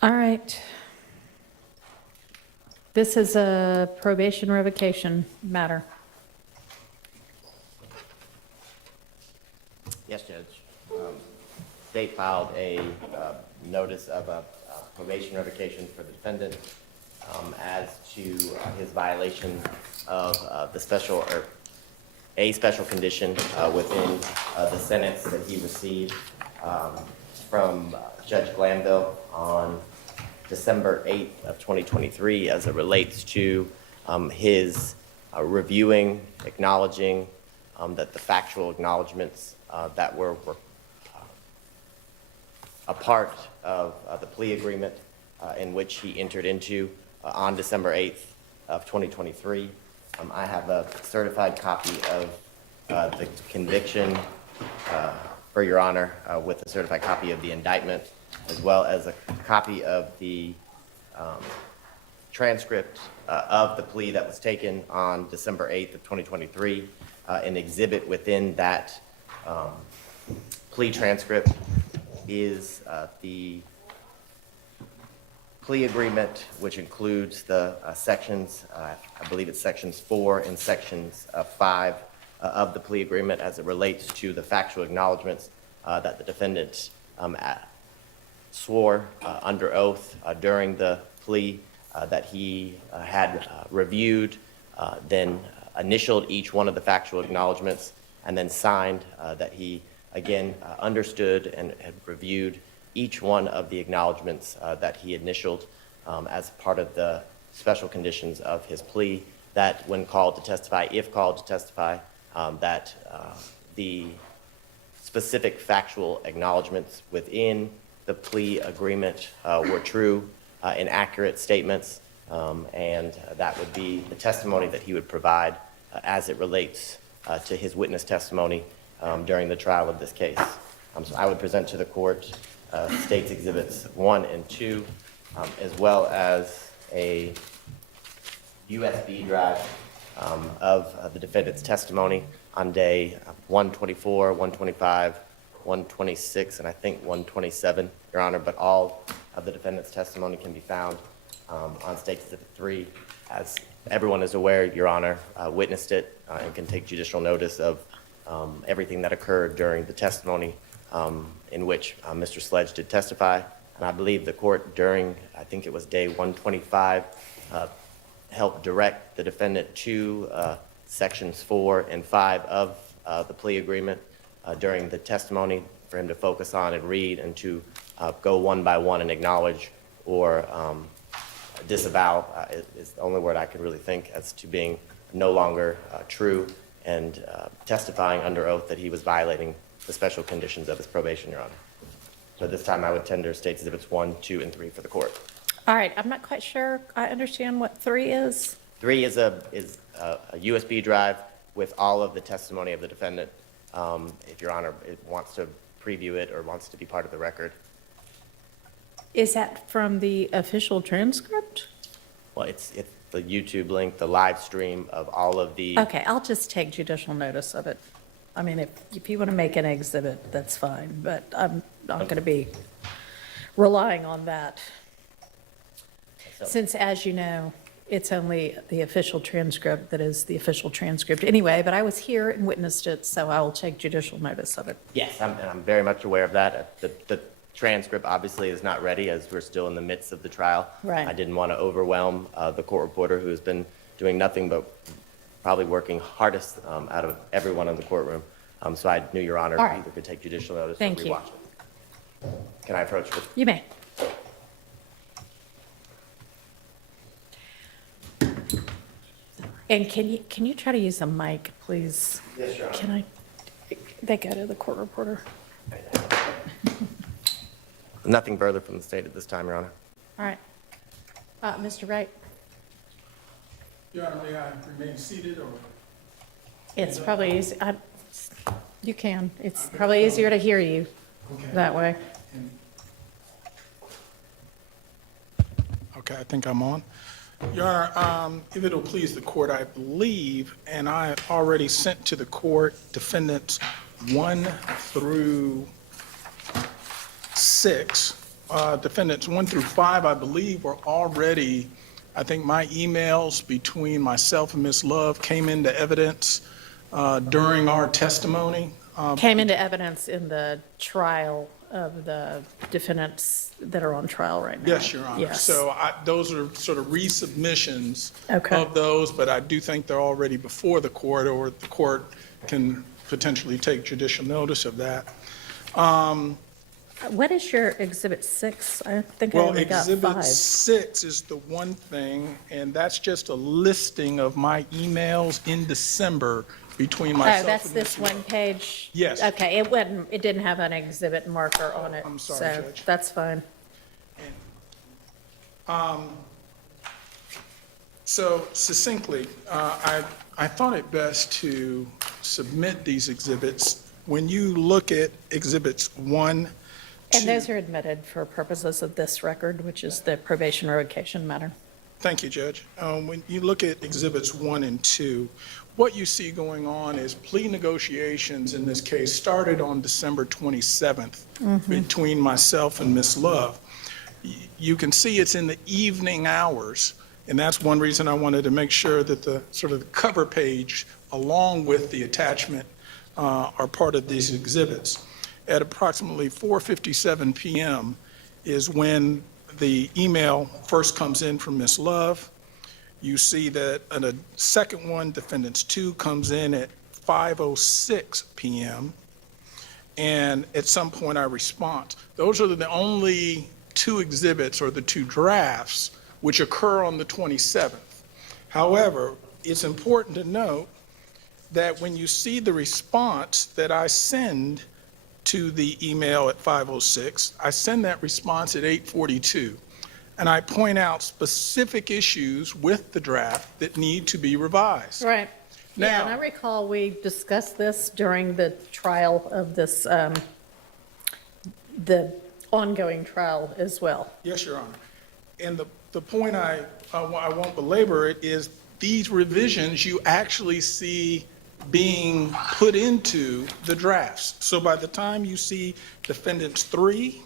All right. This is a probation revocation matter. Yes, Judge. State filed a notice of a probation revocation for the defendant as to his violation of the special or a special condition within the sentence that he received from Judge Glanville on December 8th of 2023 as it relates to his reviewing, acknowledging that the factual acknowledgments that were a part of the plea agreement in which he entered into on December 8th of 2023. I have a certified copy of the conviction for Your Honor with a certified copy of the indictment, as well as a copy of the transcript of the plea that was taken on December 8th of 2023. An exhibit within that plea transcript is the plea agreement, which includes the sections, I believe it's sections 4 and sections 5 of the plea agreement as it relates to the factual acknowledgments that the defendant swore under oath during the plea that he had reviewed, then initialed each one of the factual acknowledgments, and then signed that he, again, understood and had reviewed each one of the acknowledgments that he initialed as part of the special conditions of his plea, that when called to testify, if called to testify, that the specific factual acknowledgments within the plea agreement were true and accurate statements, and that would be the testimony that he would provide as it relates to his witness testimony during the trial of this case. So I would present to the court State's Exhibits 1 and 2, as well as a USB drive of the defendant's testimony on day 124, 125, 126, and I think 127, Your Honor, but all of the defendant's testimony can be found on State's Exhibit 3. As everyone is aware, Your Honor witnessed it and can take judicial notice of everything that occurred during the testimony in which Mr. Sledge did testify. And I believe the court during, I think it was day 125, helped direct the defendant to sections 4 and 5 of the plea agreement during the testimony for him to focus on and read and to go one by one and acknowledge or disavow is the only word I could really think as to being no longer true and testifying under oath that he was violating the special conditions of his probation, Your Honor. So this time I would tender State's Exhibits 1, 2, and 3 for the court. All right, I'm not quite sure I understand what 3 is. 3 is a USB drive with all of the testimony of the defendant, if Your Honor wants to preview it or wants to be part of the record. Is that from the official transcript? Well, it's the YouTube link, the live stream of all of the... Okay, I'll just take judicial notice of it. I mean, if you want to make an exhibit, that's fine, but I'm not going to be relying on that. So, Since, as you know, it's only the official transcript that is the official transcript anyway, but I was here and witnessed it, so I will take judicial notice of it. yes, I'm very much aware of that. The transcript obviously is not ready as we're still in the midst of the trial. Right. I didn't want to overwhelm the court reporter who's been doing nothing but probably working hardest out of everyone in the courtroom. So I knew Your Honor All right. either could take judicial notice Thank or you. rewatch it. Can I approach with... You may. And can you try to use a mic, please? Yes, Your Honor. Can I, they go to the court reporter. Nothing further from the state at this time, Your Honor. All right. Mr. Wright, Your Honor, may I remain seated or? it's probably easy, you can. It's probably easier to hear you that way. Okay, I think I'm on. Your Honor, if it'll please the court, I believe, and I already sent to the court defendants 1 through 6 defendants 1 through 5, I believe, were already, I think my emails between myself and Ms. Love came into evidence during our testimony. Came into evidence in the trial of the defendants that are on trial right now. Yes, Your Honor. Yes. So those are sort of resubmissions Okay. of those, but I do think they're already before the court, or the court can potentially take judicial notice of that. What is your Exhibit 6? I think I Well, only got Exhibit 5. 6 is the one thing, and that's just a listing of my emails in December between Oh, myself that's and this Ms. one page? Yes. Okay, it didn't have an exhibit marker on it. I'm sorry, so Judge. that's fine. So succinctly, I thought it best to submit these exhibits. When you look at Exhibits 1, And 2, those are admitted for purposes of this record, which is the probation revocation matter. Thank you, Judge. When you look at Exhibits 1 and 2, what you see going on is plea negotiations in this case started on December 27th between myself and Ms. Love. You can see it's in the evening hours, and that's one reason I wanted to make sure that the sort of the cover page along with the attachment are part of these exhibits. At approximately 4:57 p.m. is when the email first comes in from Ms. Love. You see that a second one, Defendants 2, comes in at 5:06 p.m. And at some point I respond. Those are the only two exhibits or the two drafts which occur on the 27th. However, it's important to note that when you see the response that I send to the email at 5:06, I send that response at 8:42. And I point out specific issues with the draft that need to be revised. Right. Yeah, Now- and I recall we discussed this during the trial of this, the ongoing trial as well. Yes, Your Honor. And the point I won't belabor it is these revisions you actually see being put into the drafts. So by the time you see Defendants 3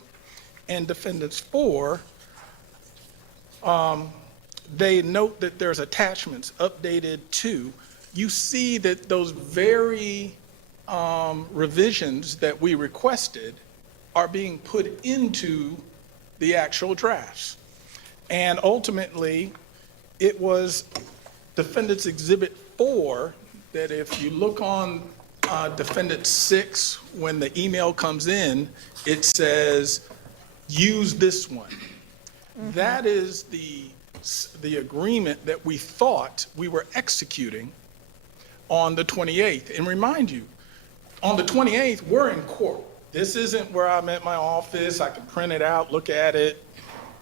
and Defendants 4, they note that there's attachments updated to. You see that those very revisions that we requested are being put into the actual drafts. And ultimately, it was Defendant's Exhibit 4 that if you look on Defendant 6, when the email comes in, it says, use this one. That is the agreement that we thought we were executing on the 28th. And remind you, on the 28th, we're in court. This isn't where I'm at my office, I can print it out, look at it,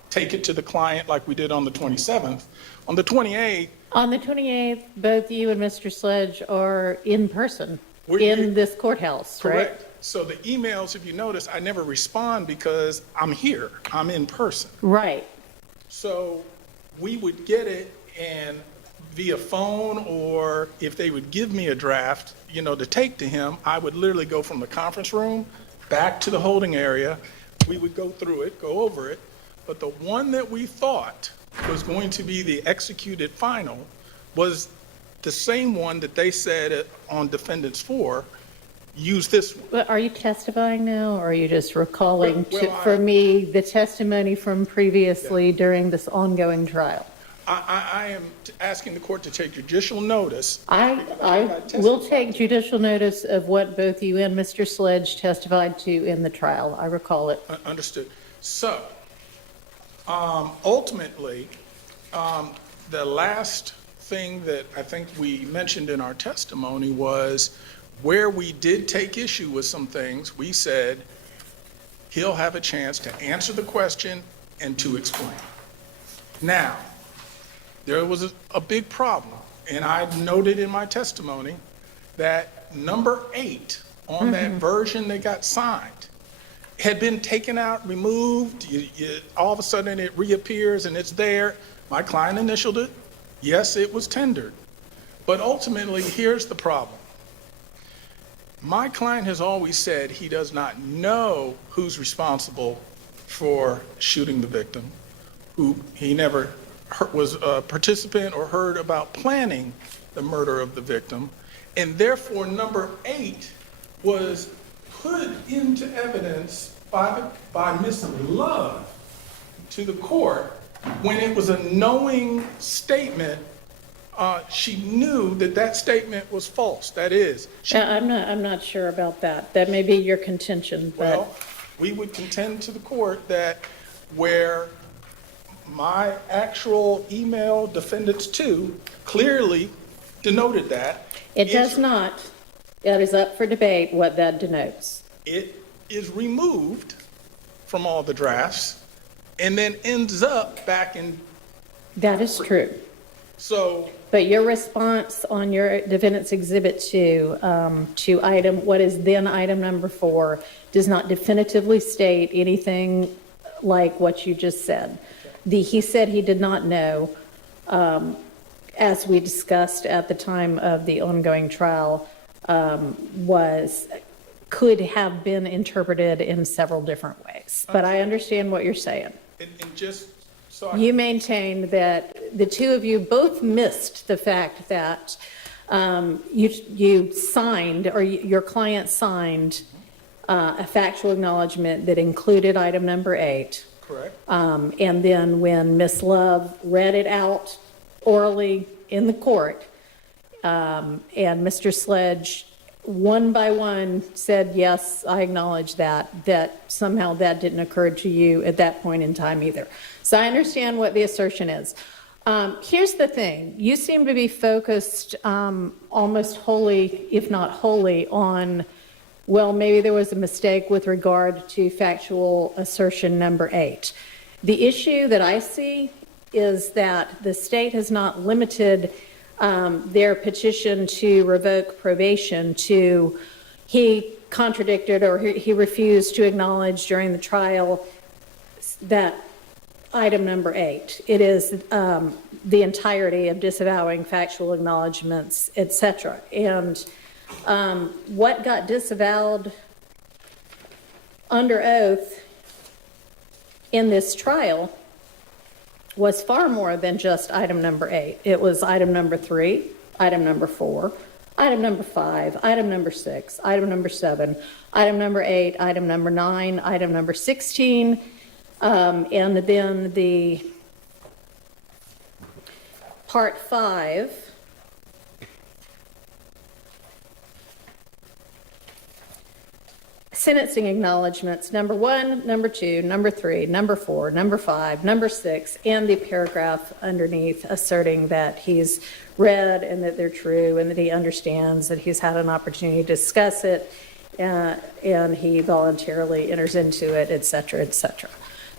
take it to the client like we did on the 27th. On the 28th, On the 28th, both you and Mr. Sledge are in person We're in here. this courthouse, right? correct. So the emails, if you notice, I never respond because I'm here, I'm in person. Right. So we would get it and via phone, or if they would give me a draft, to take to him, I would literally go from the conference room back to the holding area. We would go through it, go over it. But the one that we thought was going to be the executed final was the same one that they said on Defendants 4, use this one. But are you testifying now, or are you just recalling Well, for me the testimony from previously during this ongoing trial? I am asking the court to take judicial notice. I will take judicial notice of what both you and Mr. Sledge testified to in the trial. I recall it. Understood. So, ultimately, the last thing that I think we mentioned in our testimony was where we did take issue with some things, we said he'll have a chance to answer the question and to explain. Now, there was a big problem, and I noted in my testimony that number 8 on that version that got signed had been taken out, removed. All of a sudden it reappears and it's there. My client initialed it. Yes, it was tendered. But ultimately, here's the problem. My client has always said he does not know who's responsible for shooting the victim, who he never was a participant or heard about planning the murder of the victim, and therefore number 8 was put into evidence by Ms. Love to the court when it was a knowing statement. She knew that that statement was false. That is, I'm not sure about that. That may be your contention, but. well, we would contend to the court that where my actual email defendants 2 clearly denoted that. It does not. It is up for debate what that denotes. It is removed from all the drafts and then ends up back in, That is true. so But your response on your defendant's exhibit 2 to item, what is then item number 4, does not definitively state anything like what you just said. He said he did not know, as we discussed at the time of the ongoing trial, could have been interpreted in several different ways. But I understand what you're saying. and just so I You maintain that the two of you both missed the fact that you signed, or your client signed, a factual acknowledgement that included item number 8. correct. And then when Ms. Love read it out orally in the court, and Mr. Sledge, one by one, said, yes, I acknowledge that somehow that didn't occur to you at that point in time either. So I understand what the assertion is. Here's the thing. You seem to be focused almost wholly, if not wholly, on, well, maybe there was a mistake with regard to factual assertion number 8. The issue that I see is that the state has not limited their petition to revoke probation to he contradicted or he refused to acknowledge during the trial that item number 8. It is the entirety of disavowing factual acknowledgments, etc. And what got disavowed under oath in this trial was far more than just item number 8. It was item number 3, item number 4, item number 5, item number 6, item number 7, item number 8, item number 9, item number 16, and then the part 5, sentencing acknowledgments, number 1, number 2, number 3, number 4, number 5, number 6, and the paragraph underneath asserting that he's read and that they're true and that he understands that he's had an opportunity to discuss it and he voluntarily enters into it, et cetera, et cetera.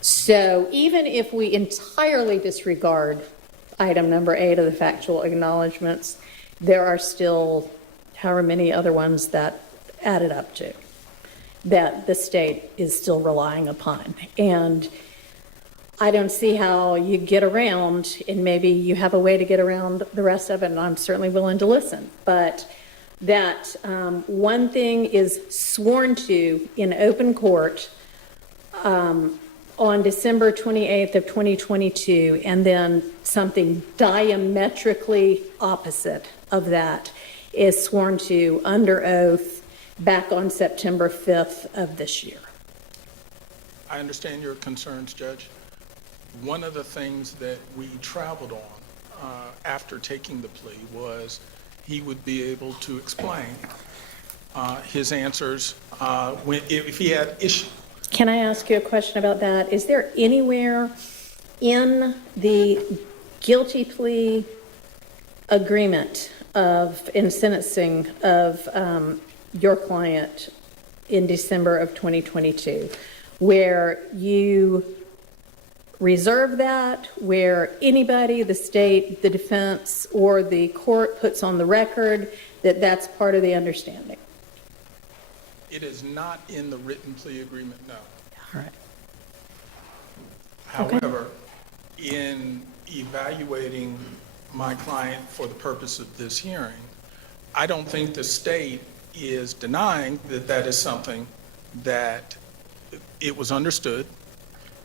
So even if we entirely disregard item number 8 of the factual acknowledgments, there are still however many other ones that added up to that the state is still relying upon. And I don't see how you get around, and maybe you have a way to get around the rest of it, and I'm certainly willing to listen, but that one thing is sworn to in open court on December 28th of 2022, and then something diametrically opposite of that is sworn to under oath back on September 5th of this year. I understand your concerns, Judge. One of the things that we traveled on after taking the plea was he would be able to explain his answers if he had issues. Can I ask you a question about that? Is there anywhere in the guilty plea agreement in sentencing of your client in December of 2022 where you reserve that, where anybody, the state, the defense, or the court puts on the record that that's part of the understanding? It is not in the written plea agreement, no. All right. However, in evaluating my client for the purpose of this hearing, I don't think the state is denying that that is something that it was understood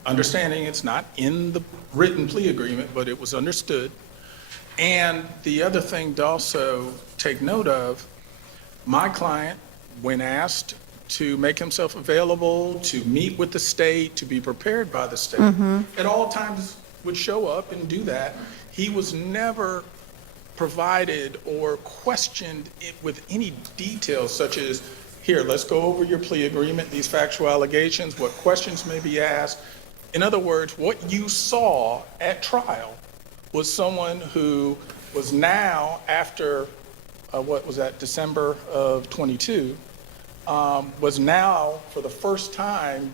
understanding it's not in the written plea agreement, but it was understood. And the other thing to also take note of, my client, when asked to make himself available, to meet with the state, to be prepared by the state, at all times would show up and do that. He was never provided or questioned it with any details such as, here, let's go over your plea agreement, these factual allegations, what questions may be asked. In other words, what you saw at trial was someone who was now, after, what was that, December of 22, was now, for the first time,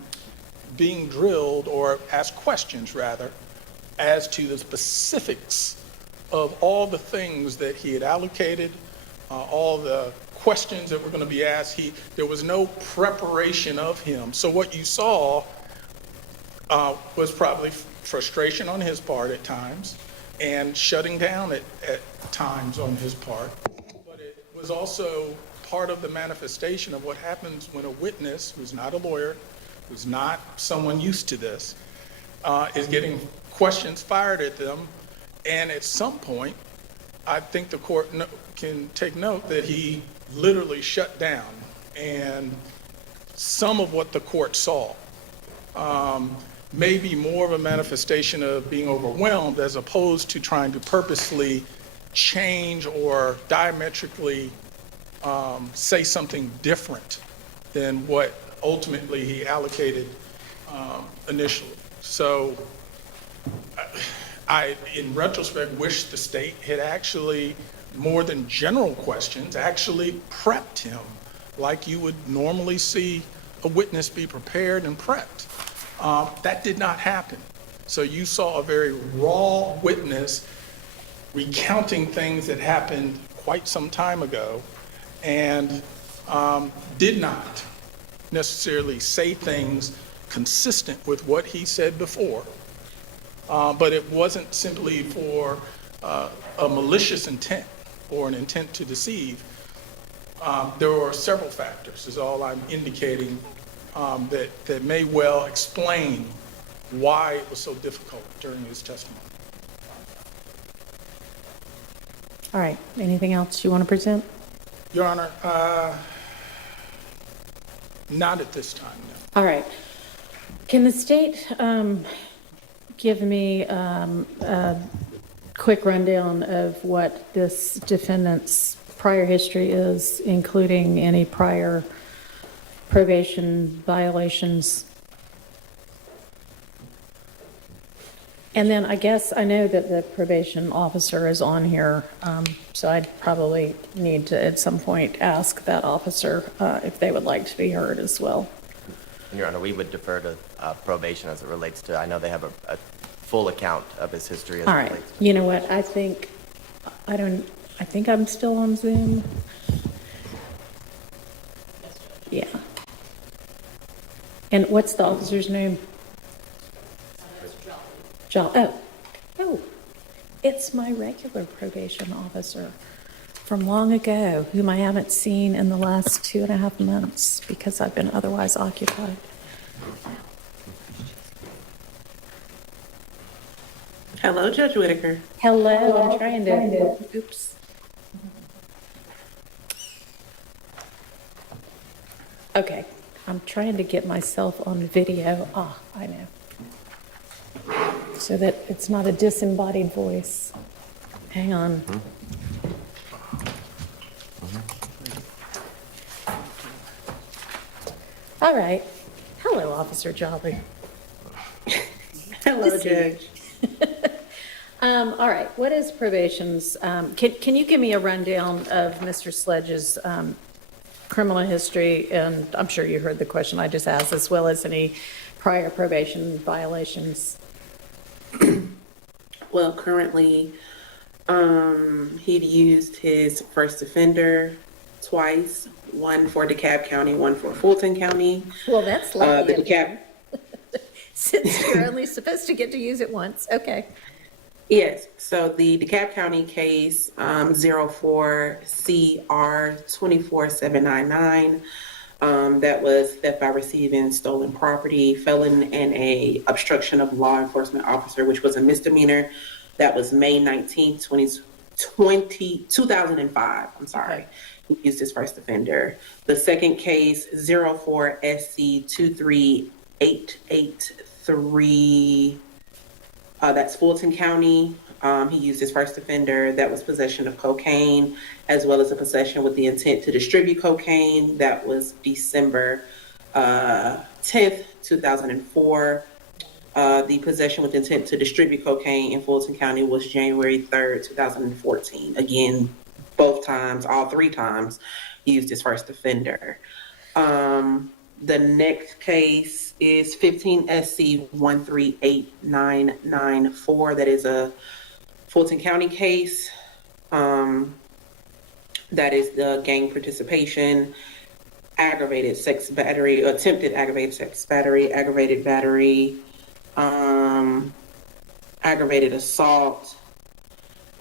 being drilled or asked questions, rather, as to the specifics of all the things that he had allocated, all the questions that were going to be asked. There was no preparation of him. So what you saw was probably frustration on his part at times and shutting down at times on his part. But it was also part of the manifestation of what happens when a witness, who's not a lawyer, who's not someone used to this, is getting questions fired at them. And at some point, I think the court can take note that he literally shut down. And some of what the court saw may be more of a manifestation of being overwhelmed as opposed to trying to purposely change or diametrically say something different than what ultimately he allocated initially. So I, in retrospect, wish the state had actually, more than general questions, actually prepped him like you would normally see a witness be prepared and prepped. That did not happen. So you saw a very raw witness recounting things that happened quite some time ago and did not necessarily say things consistent with what he said before. But it wasn't simply for a malicious intent or an intent to deceive. There were several factors, is all I'm indicating, that may well explain why it was so difficult during his testimony. All right, anything else you want to present? Your Honor, not at this time, no. All right. Can the state give me a quick rundown of what this defendant's prior history is, including any prior probation violations? And then I guess I know that the probation officer is on here, so I'd probably need to at some point ask that officer if they would like to be heard as well. Your Honor, we would defer to probation as it relates to, I know they have a full account of his history as All it right, relates to. you know what, I think I'm still on Zoom. Yeah. And what's the officer's name? Oh, it's my regular probation officer from long ago, whom I haven't seen in the last 2.5 months because I've been otherwise occupied. Hello, Judge Whitaker. Hello, I'm trying to, oops. Okay, I'm trying to get myself on video. Ah, I know. So that it's not a disembodied voice. Hang on. All right. Hello, Officer Jolly. Hello, Judge. All right. What is probation's? Can you give me a rundown of Mr. Sledge's criminal history? And I'm sure you heard the question I just asked, as well as any prior probation violations. Well, currently, he'd used his first offender twice, one for DeKalb County, one for Fulton County. Well, that's lucky. The DeKalb, Since you're only supposed to get to use it once. Okay. yes, so the DeKalb County case, 04 CR 24799, That was theft by receiving stolen property, felon, and a obstruction of law enforcement officer, which was a misdemeanor. That was May 19th, 2005. I'm sorry. Okay. He used his first offender. The second case, 04 SC 23883, that's Fulton County. He used his first offender. That was possession of cocaine, as well as a possession with the intent to distribute cocaine. That was December 10th, 2004. The possession with intent to distribute cocaine in Fulton County was January 3rd, 2014. Again, both times, all three times, he used his first offender. The next case is 15 SC 138994. That is a Fulton County case. That is the gang participation, aggravated sex battery, attempted aggravated sex battery, aggravated battery, aggravated assault,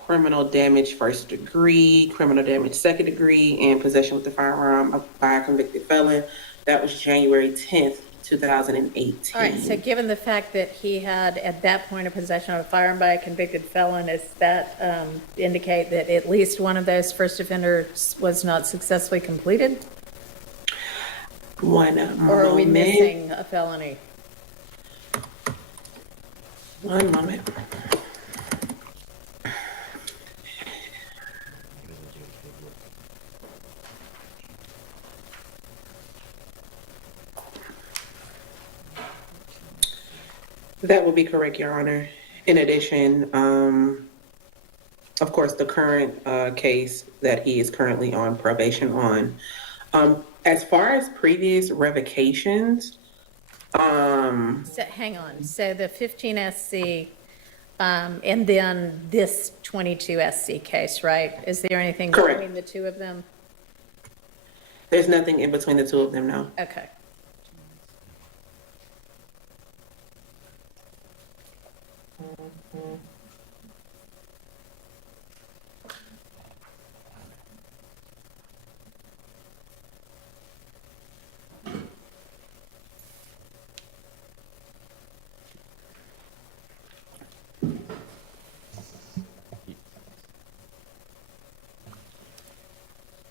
criminal damage first degree, criminal damage second degree, and possession with the firearm by a convicted felon. That was January 10th, 2018. All right, so given the fact that he had, at that point, a possession of a firearm by a convicted felon, does that indicate that at least one of those first offenders was not successfully completed? One Or are we moment. missing a felony? One moment. That would be correct, Your Honor. In addition, of course, the current case that he is currently on probation on. As far as previous revocations, So, hang on, so the 15 SC, and then this 22 SC case, right? Is there anything Correct. between the two of them? there's nothing in between the two of them now. Okay.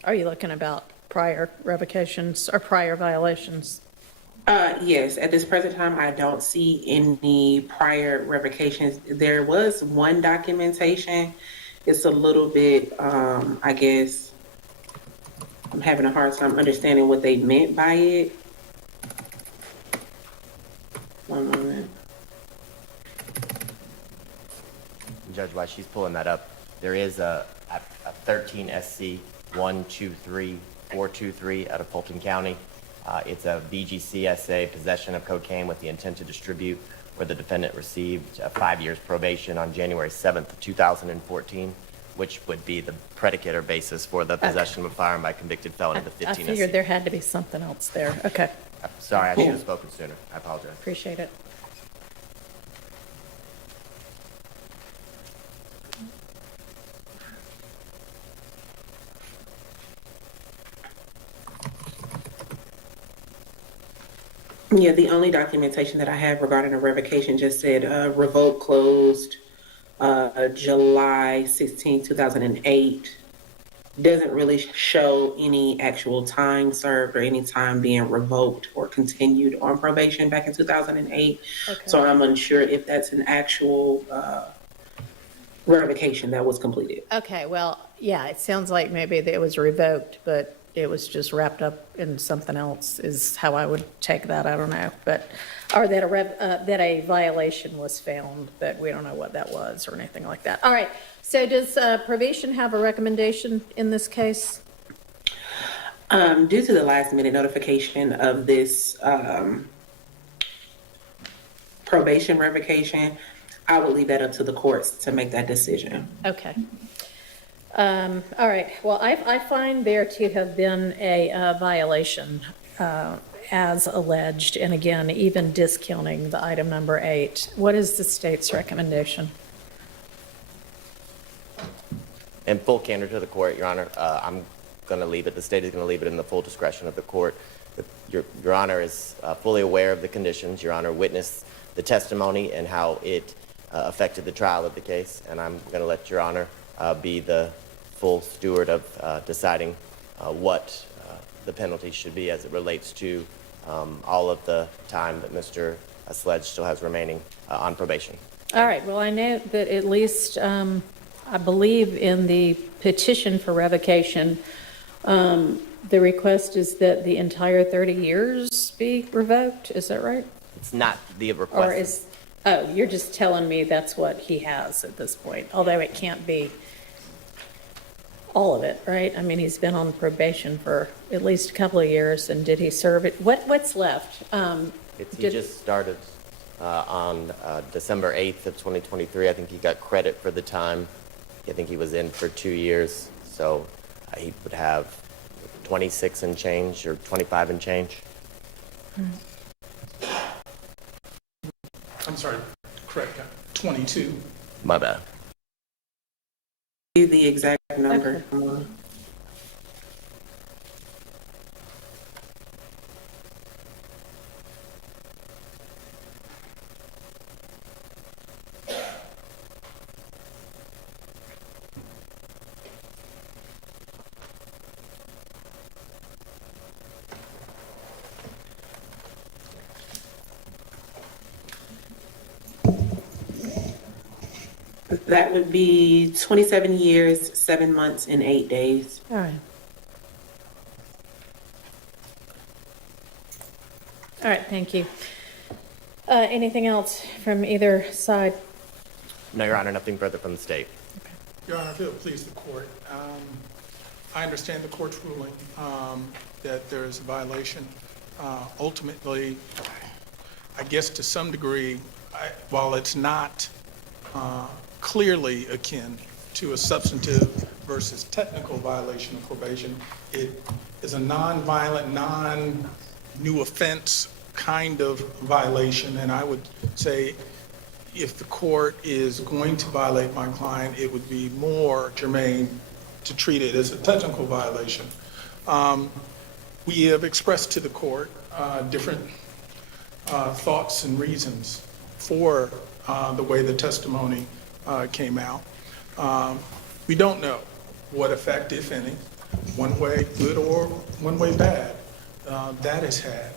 Are you looking about prior revocations or prior violations? Yes, at this present time, I don't see any prior revocations. There was one documentation. It's a little bit, I guess, I'm having a hard time understanding what they meant by it. One moment. Judge, while she's pulling that up, there is a 13 SC 123423 out of Fulton County. It's a BGCSA, possession of cocaine with the intent to distribute, where the defendant received 5 years probation on January 7th, 2014, which would be the predicate or basis for the possession of a firearm by a convicted felon of the 15 I SC. figured there had to be something else there. Okay, Sorry, I should have spoken sooner. I apologize. appreciate it. Yeah, the only documentation that I have regarding a revocation just said revoke closed July 16, 2008. Doesn't really show any actual time served or any time being revoked or continued on probation back in 2008. Okay. So I'm unsure if that's an actual revocation that was completed. Okay, well, yeah, it sounds like maybe that it was revoked, but it was just wrapped up in something else is how I would take that. I don't know, but, or that that a violation was found, but we don't know what that was or anything like that. All right, so does probation have a recommendation in this case? Due to the last minute notification of this probation revocation, I will leave that up to the courts to make that decision. Okay. All right, well, I find there to have been a violation as alleged, and again, even discounting the item number 8. What is the state's recommendation? In full candor to the court, Your Honor, I'm going to leave it, the state is going to leave it in the full discretion of the court. Your Honor is fully aware of the conditions. Your Honor witnessed the testimony and how it affected the trial of the case, and I'm going to let Your Honor be the full steward of deciding what the penalty should be as it relates to all of the time that Mr. Sledge still has remaining on probation. All right, well, I know that at least, I believe in the petition for revocation, the request is that the entire 30 years be revoked, is that right? It's not the Or request. is, oh, you're just telling me that's what he has at this point, although it can't be all of it, right? I mean, he's been on probation for at least a couple of years, and did he serve it? What's left? He just started on December 8th of 2023. I think he got credit for the time. I think he was in for 2 years, so he would have 26 and change or 25 and change. I'm sorry, correct, 22. My bad. The exact number. That would be 27 years, 7 months, and 8 days. All right. All right, thank you. Anything else from either side? No, Your Honor, nothing further from the state. Your Honor, if it please the court, I understand the court's ruling that there is a violation. Ultimately, I guess to some degree, while it's not clearly akin to a substantive versus technical violation of probation, it is a non-violent, non-new offense kind of violation, and I would say if the court is going to violate my client, it would be more germane to treat it as a technical violation. We have expressed to the court different thoughts and reasons for the way the testimony came out. We don't know what effect, if any, one way good or one way bad, that has had.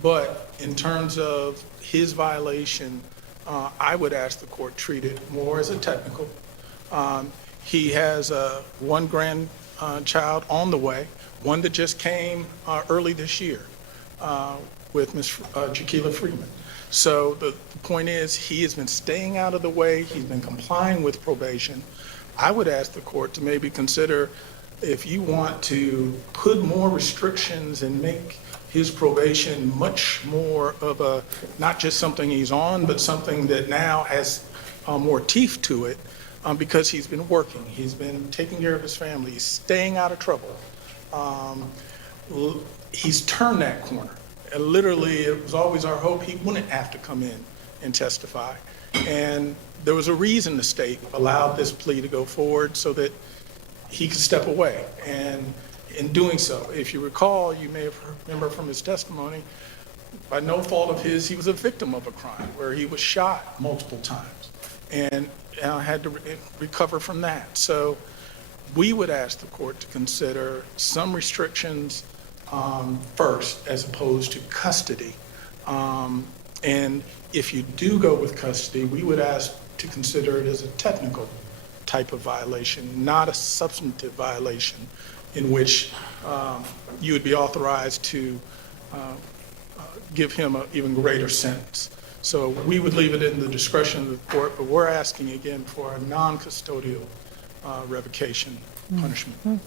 But in terms of his violation, I would ask the court treat it more as a technical. He has one grandchild on the way, one that just came early this year with Ms. Jaquila Freeman. So the point is, he has been staying out of the way. He's been complying with probation. I would ask the court to maybe consider if you want to put more restrictions and make his probation much more of a, not just something he's on, but something that now has more teeth to it because he's been working. He's been taking care of his family. He's staying out of trouble. He's turned that corner. And literally, it was always our hope he wouldn't have to come in and testify. And there was a reason the state allowed this plea to go forward so that he could step away. And in doing so, if you recall, you may have remember from his testimony, by no fault of his, he was a victim of a crime where he was shot multiple times and had to recover from that. So we would ask the court to consider some restrictions first, as opposed to custody. And if you do go with custody, we would ask to consider it as a technical type of violation, not a substantive violation in which you would be authorized to give him an even greater sentence. So we would leave it in the discretion of the court, but we're asking again for a non-custodial revocation punishment.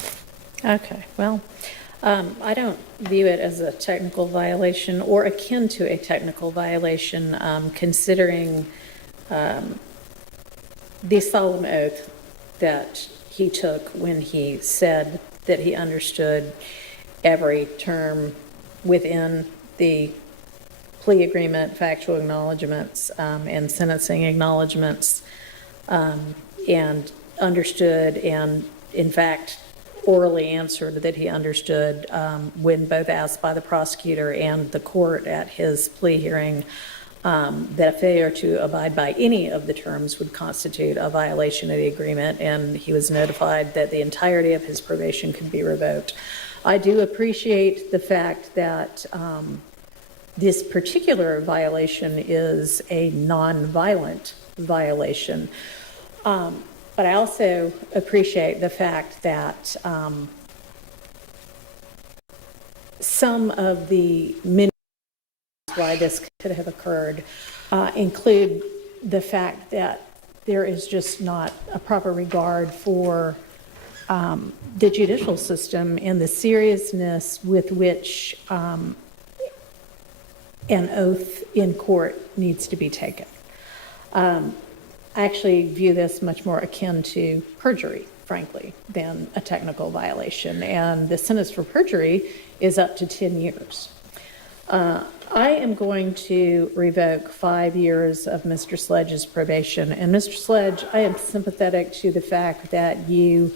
Okay, well, I don't view it as a technical violation or akin to a technical violation, considering the solemn oath that he took when he said that he understood every term within the plea agreement, factual acknowledgments, and sentencing acknowledgments, and understood and, in fact, orally answered that he understood when both asked by the prosecutor and the court at his plea hearing that failure to abide by any of the terms would constitute a violation of the agreement, and he was notified that the entirety of his probation could be revoked. I do appreciate the fact that this particular violation is a non-violent violation. But I also appreciate the fact that some of the many reasons why this could have occurred include the fact that there is just not a proper regard for the judicial system and the seriousness with which an oath in court needs to be taken. I actually view this much more akin to perjury, frankly, than a technical violation. And the sentence for perjury is up to 10 years. I am going to revoke 5 years of Mr. Sledge's probation. And Mr. Sledge, I am sympathetic to the fact that you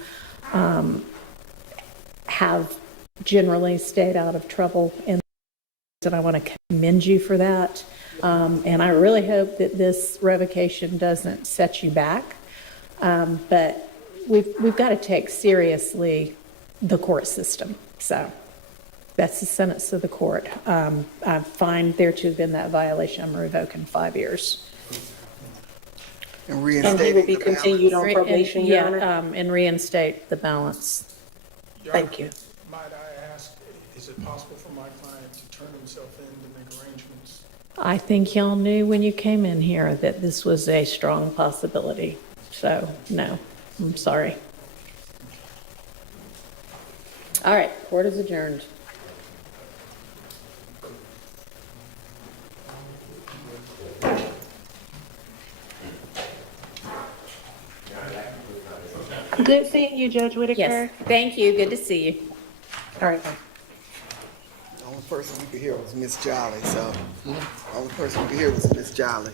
have generally stayed out of trouble, and I want to commend you for that. And I really hope that this revocation doesn't set you back. But we've got to take seriously the court system. So that's the sentence of the court. I find there to have been that violation. I'm revoking 5 years. And And he reinstating will be the continued on probation, Your Honor? And reinstate the balance. Your Thank Honor, you. Might I ask, is it possible for my client to turn himself in to make arrangements? I think y'all knew when you came in here that this was a strong possibility. So, no, I'm sorry. All right, court is adjourned. Good seeing you, Judge Whitaker. Yes, thank you. Good to see you. All right, bye. The only person we could hear was Miss Jolly, so the only person we could hear was Miss Jolly.